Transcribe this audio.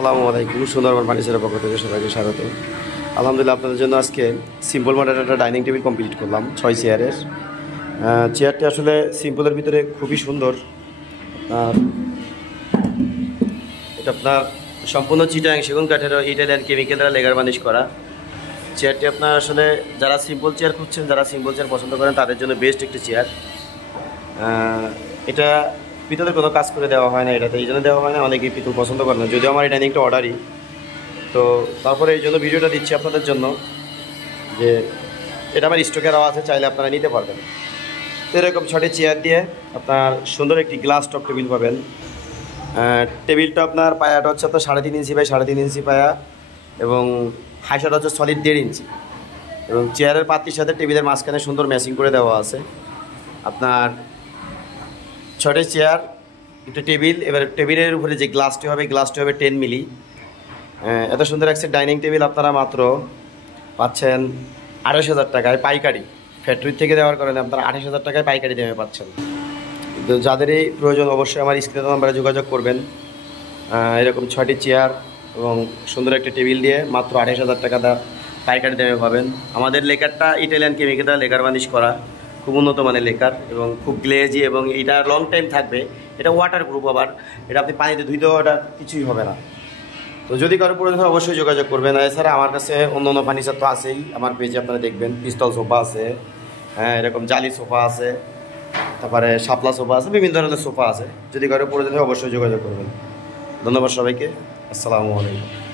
আসসালামু আলাইকুম। সুন্দরবন ফার্নিচারের পক্ষ থেকে সবাইকে স্বাগত। আলহামদুলিল্লাহ, আপনাদের জন্য আজকে সিম্পল মডেলের একটা ডাইনিং টেবিল কমপ্লিট করলাম 6 চেয়ারের। চেয়ারটি আসলে সিম্পলের ভিতরে খুবই সুন্দর। আর এটা আপনার সম্পূর্ণ চিটাং সেগুন কাঠের ইটালিয়ান কেমিক্যাল দ্বারা লেগার বানিশ করা। চেয়ারটি আপনার আসলে যারা সিম্পল চেয়ার খুঁজছেন, যারা সিম্পল চেয়ার পছন্দ করেন তাদের জন্য বেস্ট একটি চেয়ার। এটা পিতলের কোনো কাজ করে দেওয়া হয় না, এটাতে এই জন্য দেওয়া হয় না, অনেকেই পিতল পছন্দ করে না, যদিও আমার এই ডাইনিংটা অর্ডারই। তো তারপরে এই জন্য ভিডিওটা দিচ্ছি আপনাদের জন্য যে এটা আমার স্টকে দেওয়া আছে, চাইলে আপনারা নিতে পারবেন। তো এরকম 6টি চেয়ার দিয়ে আপনার সুন্দর একটি গ্লাস টপ টেবিল পাবেন। টেবিলটা আপনার পায়াটা হচ্ছে আপনার 3.5 ইঞ্চি বাই 3.5 ইঞ্চি পায়া, এবং হাইসাটা হচ্ছে সলিড 1.5 ইঞ্চি, এবং চেয়ারের পাতির সাথে টেবিলের মাঝখানে সুন্দর ম্যাচিং করে দেওয়া আছে। আপনার 6টি চেয়ার, একটা টেবিল। এবার টেবিলের উপরে যে গ্লাসটি হবে, গ্লাসটি হবে 10 মিলি। এত সুন্দর একটা ডাইনিং টেবিল আপনারা মাত্র পাচ্ছেন 28,000 টাকায় পাইকারি। ফ্যাক্টরি থেকে দেওয়ার কারণে আপনারা 28,000 টাকায় পাইকারি দামে পাচ্ছেন। তো যাদেরই প্রয়োজন অবশ্যই আমার স্ক্রিনে নাম্বারে যোগাযোগ করবেন। এরকম 6টি চেয়ার এবং সুন্দর একটা টেবিল দিয়ে মাত্র 28,000 টাকা পাইকারি দামে পাবেন। আমাদের লেকারটা ইটালিয়ান কেমিক্যাল দ্বারা লেকার বানিশ করা, খুব উন্নত মানের লেকার এবং খুব গ্লেজি, এবং এটা লং টাইম থাকবে। এটা ওয়াটার প্রুফ, আবার এটা আপনি পানিতে ধুইতেও এটা কিছুই হবে না। তো যদি কারো প্রয়োজন হয় অবশ্যই যোগাযোগ করবেন। এছাড়া আমার কাছে অন্য অন্য ফার্নিচার তো আছেই, আমার পেজে আপনারা দেখবেন। পিস্তল সোফা আছে, এরকম জালি সোফা আছে, তারপরে শাপলা সোফা আছে, বিভিন্ন ধরনের সোফা আছে। যদি কারো প্রয়োজন হয় অবশ্যই যোগাযোগ করবেন। ধন্যবাদ সবাইকে। আসসালামু আলাইকুম।